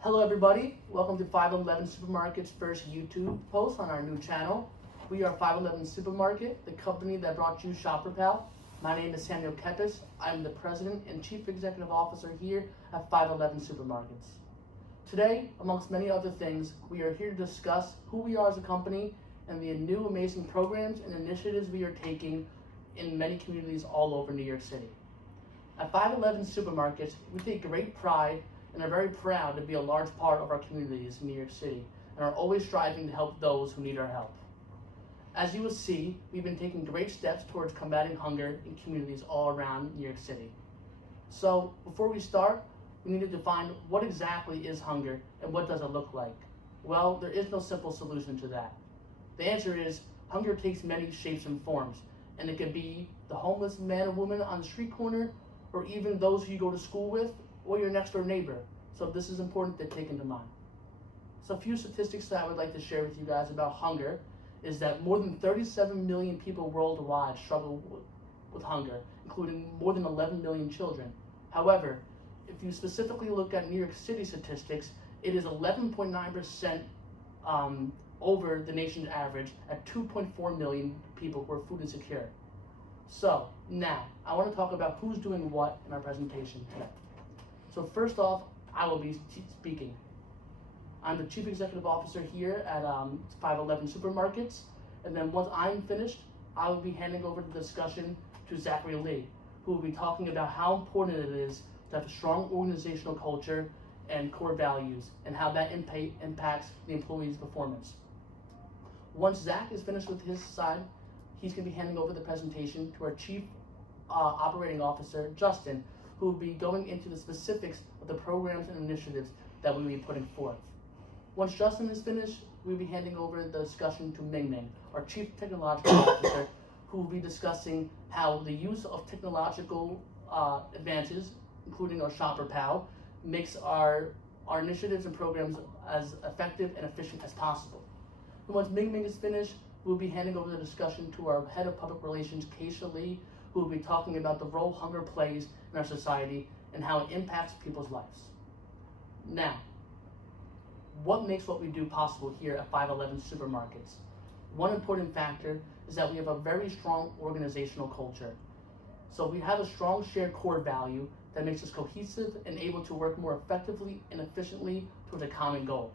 Hello everybody, welcome to 511 Supermarket's first YouTube post on our new channel. We are 511 Supermarket, the company that brought you Shopper Pal. My name is Samuel Kepes. I'm the President and Chief Executive Officer here at 511 Supermarkets. Today, amongst many other things, we are here to discuss who we are as a company and the new amazing programs and initiatives we are taking in many communities all over New York City. At 511 Supermarkets, we take great pride and are very proud to be a large part of our communities in New York City and are always striving to help those who need our help. As you will see, we've been taking great steps towards combating hunger in communities all around New York City. So before we start, we need to define what exactly is hunger and what does it look like. Well, there is no simple solution to that. The answer is hunger takes many shapes and forms, and it can be the homeless man or woman on the street corner, or even those who you go to school with, or your next door neighbor. So this is important to take into mind. So a few statistics that I would like to share with you guys about hunger is that more than 37 million people worldwide struggle with hunger, including more than 11 million children. However, if you specifically look at New York City statistics, it is 11.9% over the nation's average at 2.4 million people who are food insecure. So now, I want to talk about who's doing what in our presentation today. So first off, I will be speaking. I'm the Chief Executive Officer here at 511 Supermarkets, and then once I'm finished, I will be handing over the discussion to Zachary Lee, who will be talking about how important it is to have a strong organizational culture and core values, and how that impacts the employee's performance. Once Zach is finished with his side, he's going to be handing over the presentation to our Chief Operating Officer, Justin, who will be going into the specifics of the programs and initiatives that we will be putting forth. Once Justin is finished, we'll be handing over the discussion to Mingming, our Chief Technological Officer, who will be discussing how the use of technological advances, including our Shopper Pal, makes our initiatives and programs as effective and efficient as possible. And once Mingming is finished, we'll be handing over the discussion to our Head of Public Relations, Kaysha Lee, who will be talking about the role hunger plays in our society and how it impacts people's lives. Now, what makes what we do possible here at 511 Supermarkets? One important factor is that we have a very strong organizational culture. So we have a strong shared core value that makes us cohesive and able to work more effectively and efficiently towards a common goal.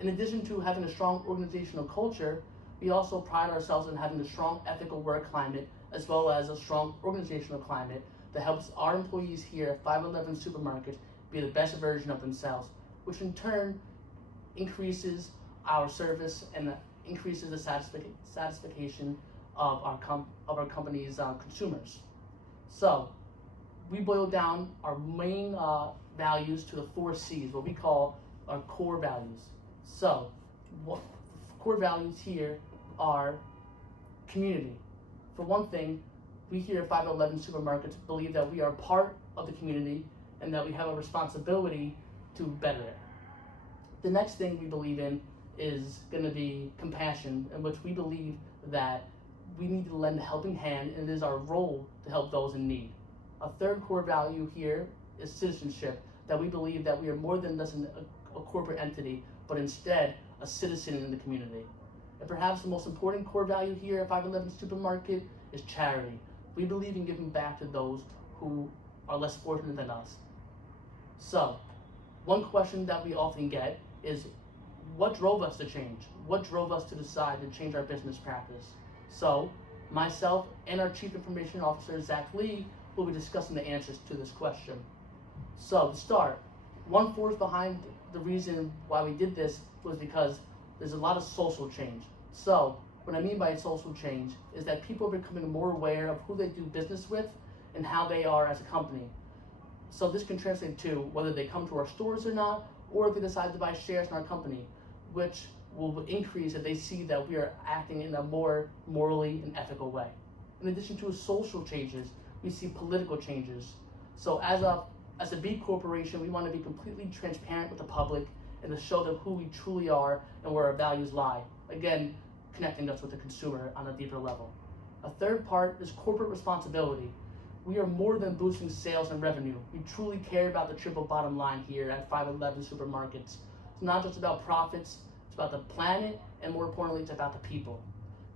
In addition to having a strong organizational culture, we also pride ourselves in having a strong ethical work climate as well as a strong organizational climate that helps our employees here at 511 Supermarkets be the best version of themselves, which in turn increases our service and increases the satisfaction of our company's consumers. So we boil down our main values to the 4 C's, what we call our core values. So what core values here are community. For one thing, we here at 511 Supermarkets believe that we are part of the community and that we have a responsibility to better it. The next thing we believe in is going to be compassion, in which we believe that we need to lend a helping hand, and it is our role to help those in need. A third core value here is citizenship, that we believe that we are more than just a corporate entity, but instead a citizen in the community. And perhaps the most important core value here at 511 Supermarket is charity. We believe in giving back to those who are less fortunate than us. So, one question that we often get is, what drove us to change? What drove us to decide to change our business practice? So, myself and our Chief Information Officer, Zach Lee, will be discussing the answers to this question. So, to start, one force behind the reason why we did this was because there's a lot of social change. So, what I mean by social change is that people are becoming more aware of who they do business with and how they are as a company. So this can translate to whether they come to our stores or not, or if they decide to buy shares in our company, which will increase if they see that we are acting in a more morally and ethical way. In addition to social changes, we see political changes. So as a B Corporation, we want to be completely transparent with the public and to show them who we truly are and where our values lie. Again, connecting us with the consumer on a deeper level. A third part is corporate responsibility. We are more than boosting sales and revenue. We truly care about the triple bottom line here at 511 Supermarkets. It's not just about profits, it's about the planet, and more importantly, it's about the people.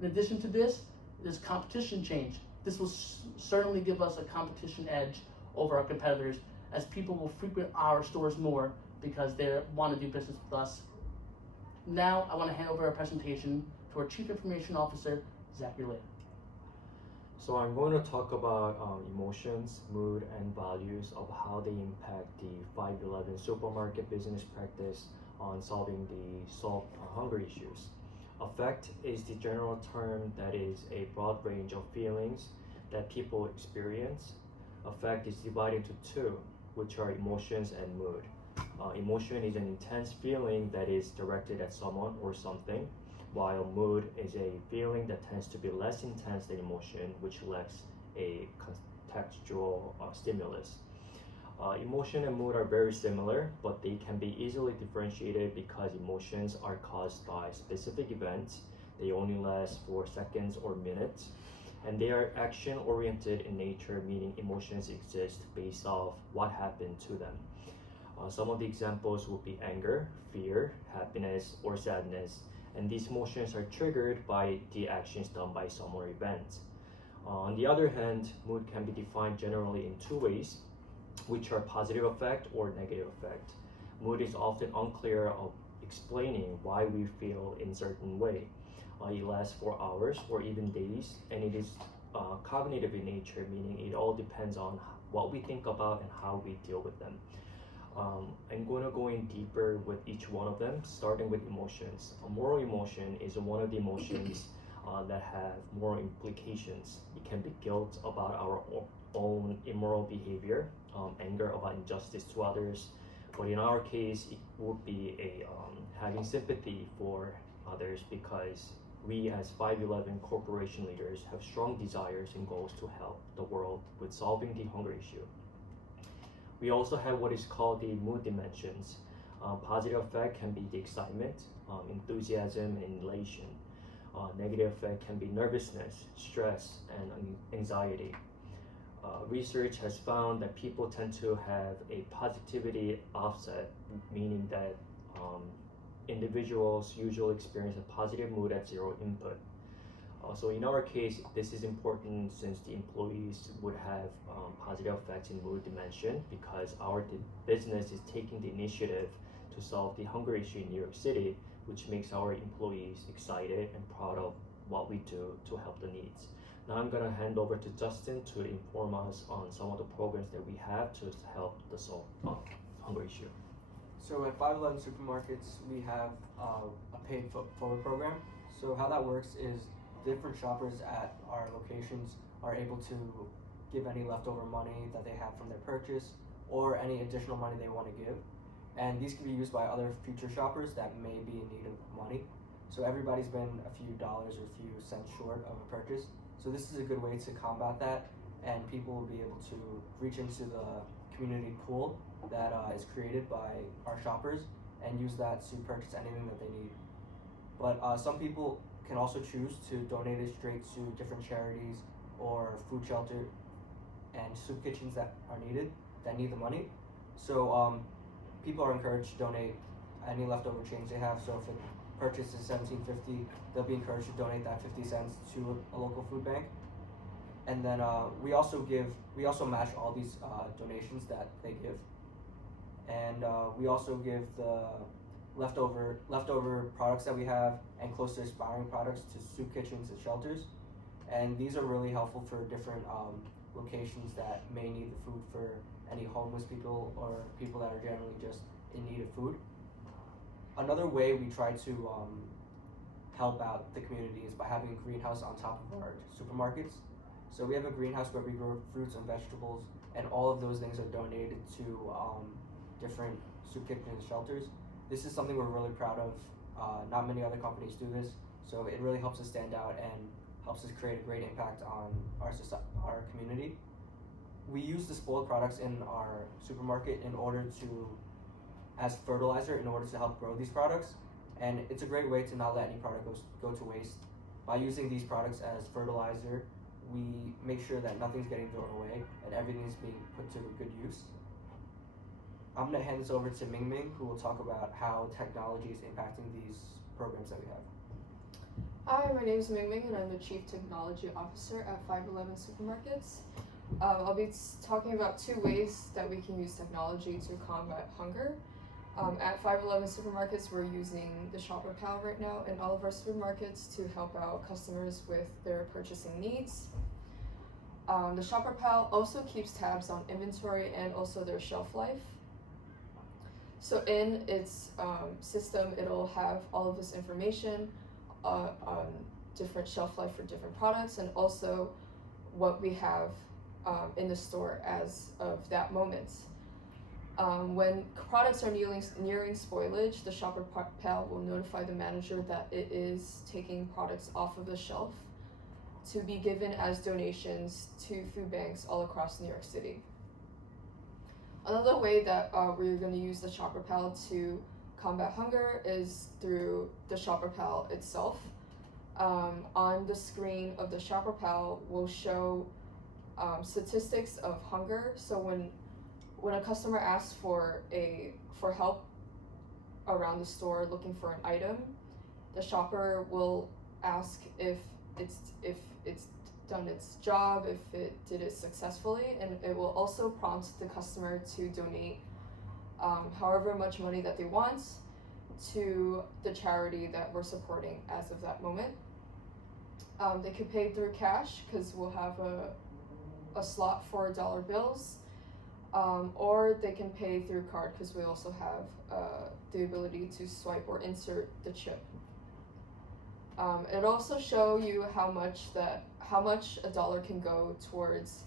In addition to this, there's competition change. This will certainly give us a competition edge over our competitors, as people will frequent our stores more because they want to do business with us. Now, I want to hand over our presentation to our Chief Information Officer, Zachary Lyun. So I'm going to talk about emotions, mood, and values of how they impact the 511 supermarket business practice on solving the hunger issues. Affect is the general term that is a broad range of feelings that people experience. Affect is divided into two, which are emotions and mood. Emotion is an intense feeling that is directed at someone or something, while mood is a feeling that tends to be less intense than emotion, which lacks a contextual stimulus. Emotion and mood are very similar, but they can be easily differentiated because emotions are caused by specific events. They only last for seconds or minutes, and they are action-oriented in nature, meaning emotions exist based off what happened to them. Some of the examples would be anger, fear, happiness, or sadness, and these emotions are triggered by the actions done by someone or event. On the other hand, mood can be defined generally in two ways, which are positive affect or negative affect. Mood is often unclear of explaining why we feel in certain way. It lasts for hours or even days, and it is cognitive in nature, meaning it all depends on what we think about and how we deal with them. I'm going to go in deeper with each one of them, starting with emotions. A moral emotion is one of the emotions that have moral implications. It can be guilt about our own immoral behavior, anger about injustice to others, but in our case, it would be having sympathy for others because we as 511 corporation leaders have strong desires and goals to help the world with solving the hunger issue. We also have what is called the mood dimensions. Positive affect can be the excitement, enthusiasm, and elation. Negative affect can be nervousness, stress, and anxiety. Research has found that people tend to have a positivity offset, meaning that individuals usually experience a positive mood at zero input. So in our case, this is important since the employees would have positive effects in mood dimension because our business is taking the initiative to solve the hunger issue in New York City, which makes our employees excited and proud of what we do to help the needs. Now I'm going to hand over to Justin to inform us on some of the programs that we have to help the solve hunger issue. So at 511 Supermarkets, we have a paid forward program. So how that works is different shoppers at our locations are able to give any leftover money that they have from their purchase or any additional money they want to give. And these can be used by other future shoppers that may be in need of money. So everybody's been a few dollars or a few cents short of a purchase. So this is a good way to combat that, and people will be able to reach into the community pool that is created by our shoppers and use that to purchase anything that they need. But some people can also choose to donate it straight to different charities or food shelter and soup kitchens that are needed, that need the money. So people are encouraged to donate any leftover change they have. So if a purchase is $17.50, they'll be encouraged to donate that 50 cents to a local food bank. And then we also match all these donations that they give. And we also give the leftover products that we have and close to expiring products to soup kitchens and shelters. And these are really helpful for different locations that may need the food for any homeless people or people that are generally just in need of food. Another way we try to help out the community is by having a greenhouse on top of our supermarkets. So we have a greenhouse where we grow fruits and vegetables, and all of those things are donated to different soup kitchens and shelters. This is something we're really proud of. Not many other companies do this, so it really helps us stand out and helps us create a great impact on our community. We use the spoiled products in our supermarket in order to, as fertilizer, in order to help grow these products. And it's a great way to not let any product go to waste. By using these products as fertilizer, we make sure that nothing's getting thrown away and everything's being put to good use. I'm going to hand this over to Mingming, who will talk about how technology is impacting these programs that we have. Hi, my name is Mingming and I'm the Chief Technology Officer at 511 Supermarkets. I'll be talking about 2 ways that we can use technology to combat hunger. At 511 Supermarkets, we're using the Shopper Pal right now in all of our supermarkets to help out customers with their purchasing needs. The Shopper Pal also keeps tabs on inventory and also their shelf life. So in its system, it'll have all of this information on different shelf life for different products and also what we have in the store as of that moment. When products are nearing spoilage, the Shopper Pal will notify the manager that it is taking products off of the shelf to be given as donations to food banks all across New York City. Another way that we're going to use the Shopper Pal to combat hunger is through the Shopper Pal itself. On the screen of the Shopper Pal will show statistics of hunger. So when a customer asks for help around the store looking for an item, the shopper will ask if it's done its job, if it did it successfully, and it will also prompt the customer to donate however much money that they want to the charity that we're supporting as of that moment. They could pay through cash because we'll have a slot for dollar bills, or they can pay through card because we also have the ability to swipe or insert the chip. It'll also show you how much a dollar can go towards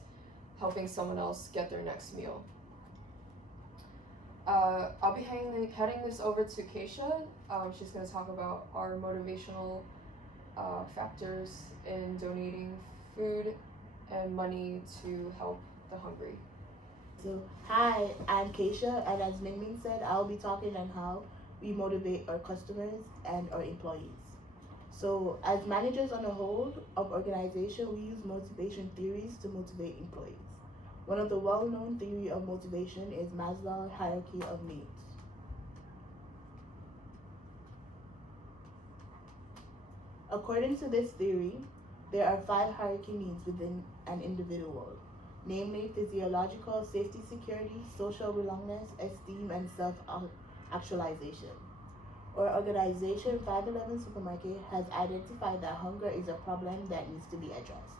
helping someone else get their next meal. I'll be heading this over to Kaysha. She's going to talk about our motivational factors in donating food and money to help the hungry. So, hi, I'm Kaysha, and as Mingming said, I'll be talking on how we motivate our customers and our employees. So, as managers on the whole of organization, we use motivation theories to motivate employees. One of the well-known theory of motivation is Maslow's hierarchy of needs. According to this theory, there are 5 hierarchy needs within an individual, namely physiological, safety, security, social belongingness, esteem, and self-actualization. Our organization, 511 Supermarket, has identified that hunger is a problem that needs to be addressed.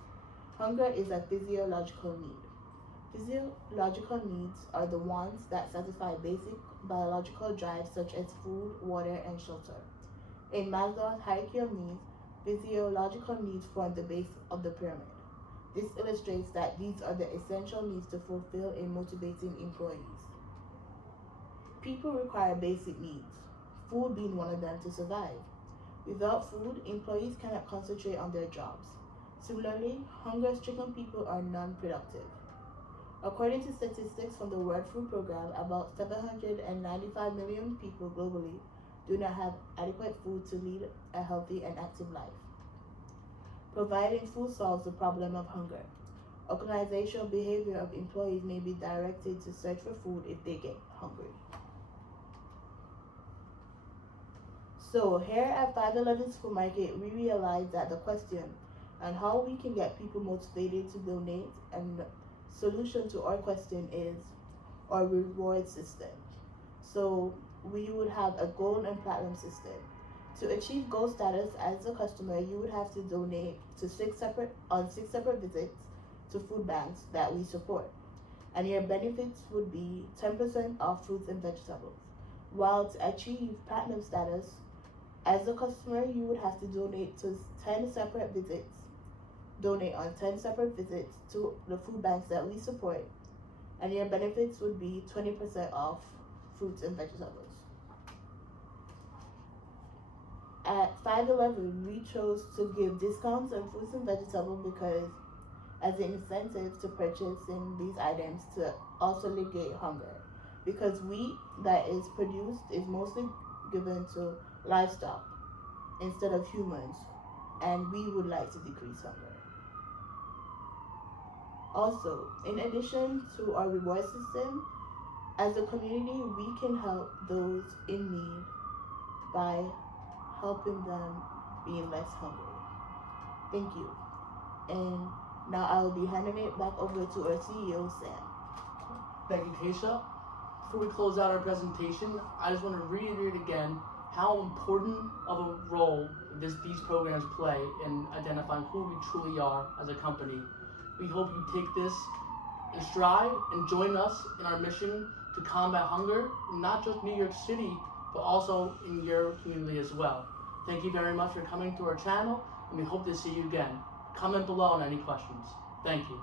Hunger is a physiological need. Physiological needs are the ones that satisfy basic biological drives such as food, water, and shelter. In Maslow's hierarchy of needs, physiological needs form the base of the pyramid. This illustrates that these are the essential needs to fulfill in motivating employees. People require basic needs, food being one of them, to survive. Without food, employees cannot concentrate on their jobs. Similarly, hunger-stricken people are non-productive. According to statistics from the World Food Program, about 795 million people globally do not have adequate food to lead a healthy and active life. Providing food solves the problem of hunger. Organizational behavior of employees may be directed to search for food if they get hungry. So here at 511 Supermarket, we realized that the question on how we can get people motivated to donate, and solution to our question is our reward system. So we would have a gold and platinum system. To achieve gold status as a customer, you would have to donate to 6 separate visits to food banks that we support, and your benefits would be 10% off fruits and vegetables. While to achieve platinum status as a customer, you would have to donate on 10 separate visits to the food banks that we support, and your benefits would be 20% off fruits and vegetables. At 511, we chose to give discounts on fruits and vegetables because as an incentive to purchasing these items to also negate hunger, because wheat that is produced is mostly given to livestock instead of humans, and we would like to decrease hunger. Also, in addition to our reward system, as a community, we can help those in need by helping them being less hungry. Thank you. And now I will be handing it back over to our CEO, Sam. Thank you, Kaysha. Before we close out our presentation, I just want to reiterate again how important of a role these programs play in identifying who we truly are as a company. We hope you take this in stride and join us in our mission to combat hunger, not just New York City, but also in your community as well. Thank you very much for coming to our channel, and we hope to see you again. Comment below on any questions. Thank you.